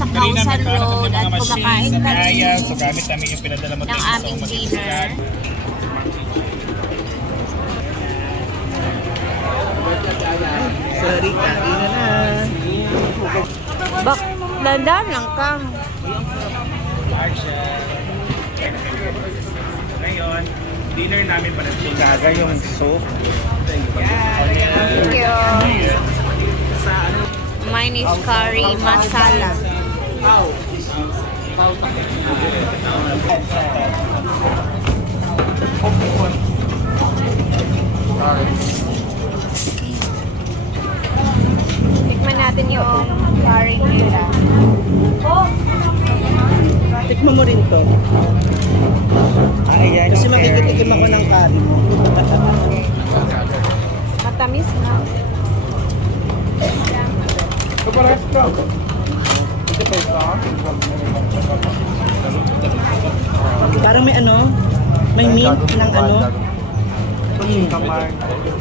sa Kausan Road at kumakain kami So gamit namin yung pinadala mo ng aming dinner. Sorry, kain na. Bak, dandan lang ka. Ngayon, dinner namin pala ito. Gaga yung soup. Thank you. Mine is curry masala. Tikman natin yung curry nila. Tikman mo rin to. Ayan. Kasi makikitikim ako ng curry mo. Matamis na. Parang may ano, may mint ng ano.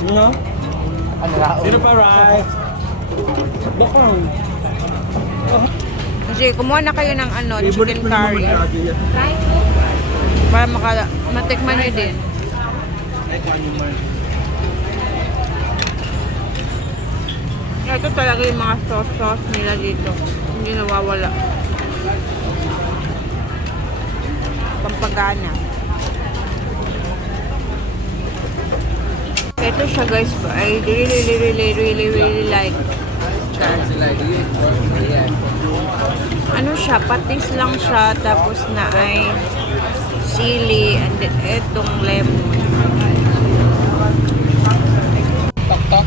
No? Sino pa, Rai? Bakang. Kasi kumuha na kayo ng ano, chicken curry. Para matikman nyo din. Ito talaga yung mga sauce nila dito. Hindi nawawala. Pampagana. Ito siya guys. I really like. Ano siya? Patis lang siya. Tapos na ay sili. And then etong lemon. Tok tok.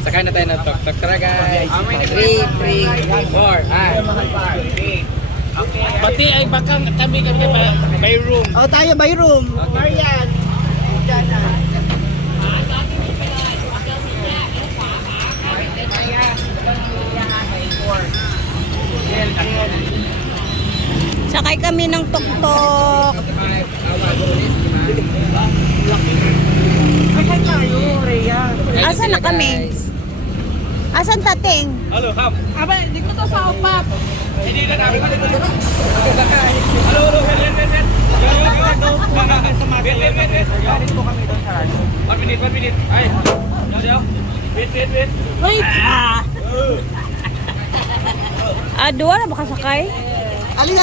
Sakay na tayo ng tok tok. Tara guys. 3, 4. Pati ay bakang kami may room. Oh, tayo by room. Marian. Sakay kami ng tuk-tuk. Sakay tayo, Rhea. Asan na kami? Asan tating? Hello, ham. Aba, hindi ko to sa upat. Hindi na namin. Hello, Helen. One minute. Ay. Wait. Wait! Dua na baka sakay? Alin,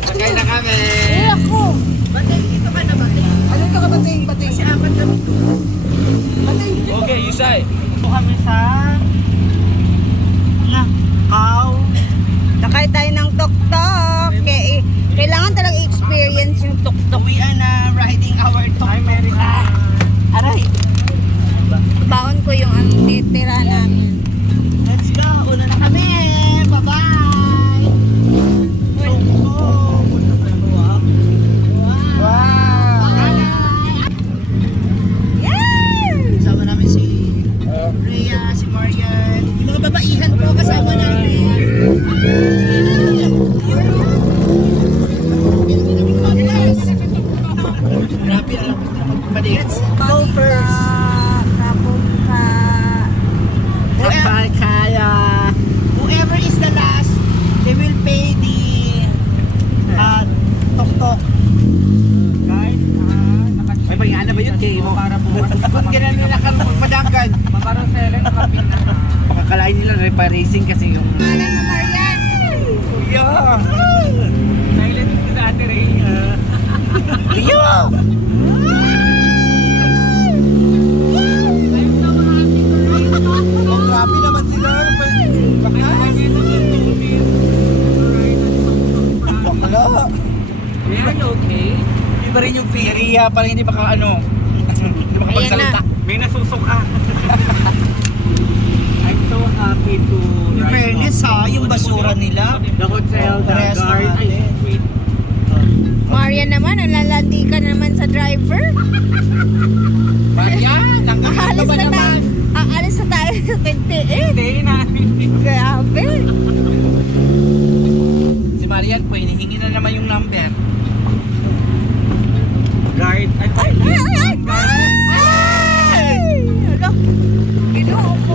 Sakay na kami. Ay, ako. Bating, dito ka na bating. Alin ka ka bating? Bating. Si apat kami to. Bating. Okay, you say. Ito kami sa... Cow. Sakay tayo ng tuk-tuk. Kailangan talaga i-experience yung tuk-tuk. We are na riding our tuk-tuk. Hi, Mary. Aray. Baon ko yung ang titira namin. Let's go. Una na kami. Bye-bye. Tuk-tuk. Wow. Yay! Kasama namin si Rhea, si Marian. Yung mga babaihan po kasama namin. Grabe, alam ko na magpalit. Go first. Whoever is the last, they will pay the tok-tok. Guys, May bayana ba yun? Kaya mo. kung ganun nila ka magpadagan. Parang selen nakapin na. Makakalain nila reparation kasi yung... Yeah. Silent ko sa ate Ray. Yeah. Grabe naman sila. Bakla. Yan, okay. Hindi pa rin yung Ria, parang hindi baka ano. Hindi baka Ayan magsalita. May nasusuka. I'm so happy to In fairness ha, yung basura nila. the hotel, the Rest guard. natin. Maria naman, nalalandi ka naman sa driver. Marian, hanggang dito Aalis ba na naman? aalis na tayo sa 28. Hindi na. Grabe. Si Marian po, hinihingi na naman yung number. Guard. Ay, Ay! Ay! Alo, ginoo ko.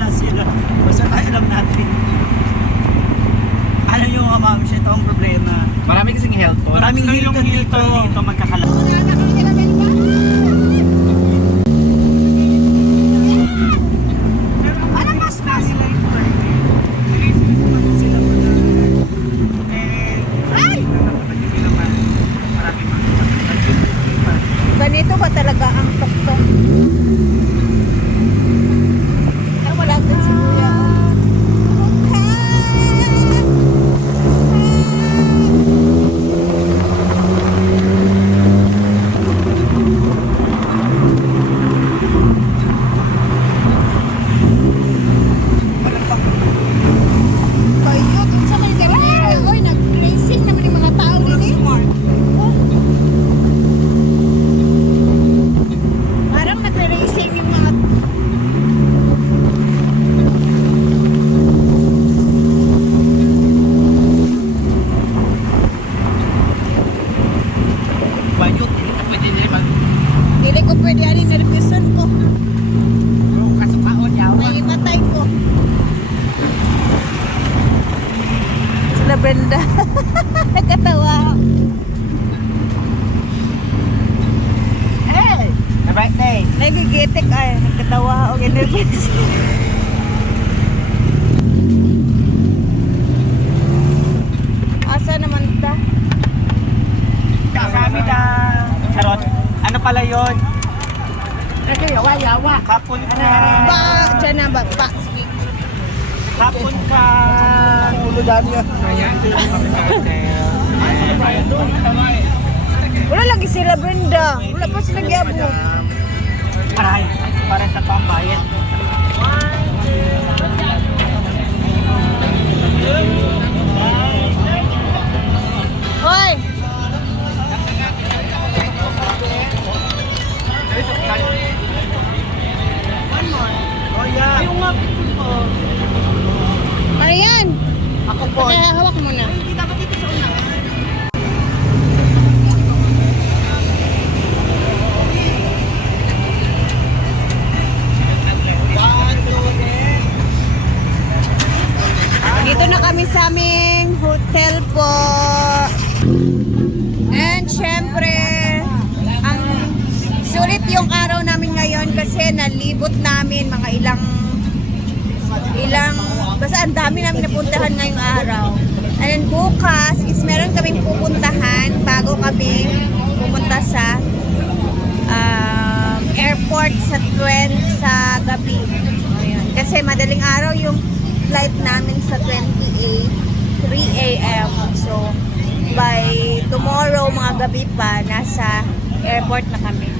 wala sila. Basta tayo lang natin. Alam nyo mga ma'am, ito ang problema. Marami kasing health po. Maraming Hilton dito magkakalat. Parang mas kasi lang ito Ganito ba talaga ang tuktok? Ay, wala din si Kuya. Kayo, kung sa may garage, oy, nag-racing naman yung mga tao din eh. Oh. Parang nag-racing yung mga... Bayot, hindi ka pwede nila mag... Hindi ko pwede alin nervousan ko. Kasukaon yawa. May matay ko. Sila Brenda. Nagkatawa. Hey! Have a right day. Nagigitik ay. Nagkatawa o nervous. Asa naman ta? Kami da. Charot. Ano pala yun? Ito yawa. Hapon ka. Pa, dyan na ba? Pa. Hapon ka. Ulo dami yan. Wala lagi sila Brenda. Wala pa sila giabot. Aray, para sa pambayad. Hoy! Oh yeah. Yung nga. Marian! Ako po. Kaya hawak mo na. Hindi dapat dito sa una. Dito na kami sa aming hotel po. And syempre, ang sulit yung araw namin ngayon kasi nalibot namin mga ilang basta ang dami namin napuntahan ngayong araw. And then bukas is meron kaming pupuntahan bago kami pumunta sa airport sa gabi. Ayun. Kasi madaling araw yung flight namin sa 3 a.m. So, by tomorrow, mga gabi pa, nasa airport na kami.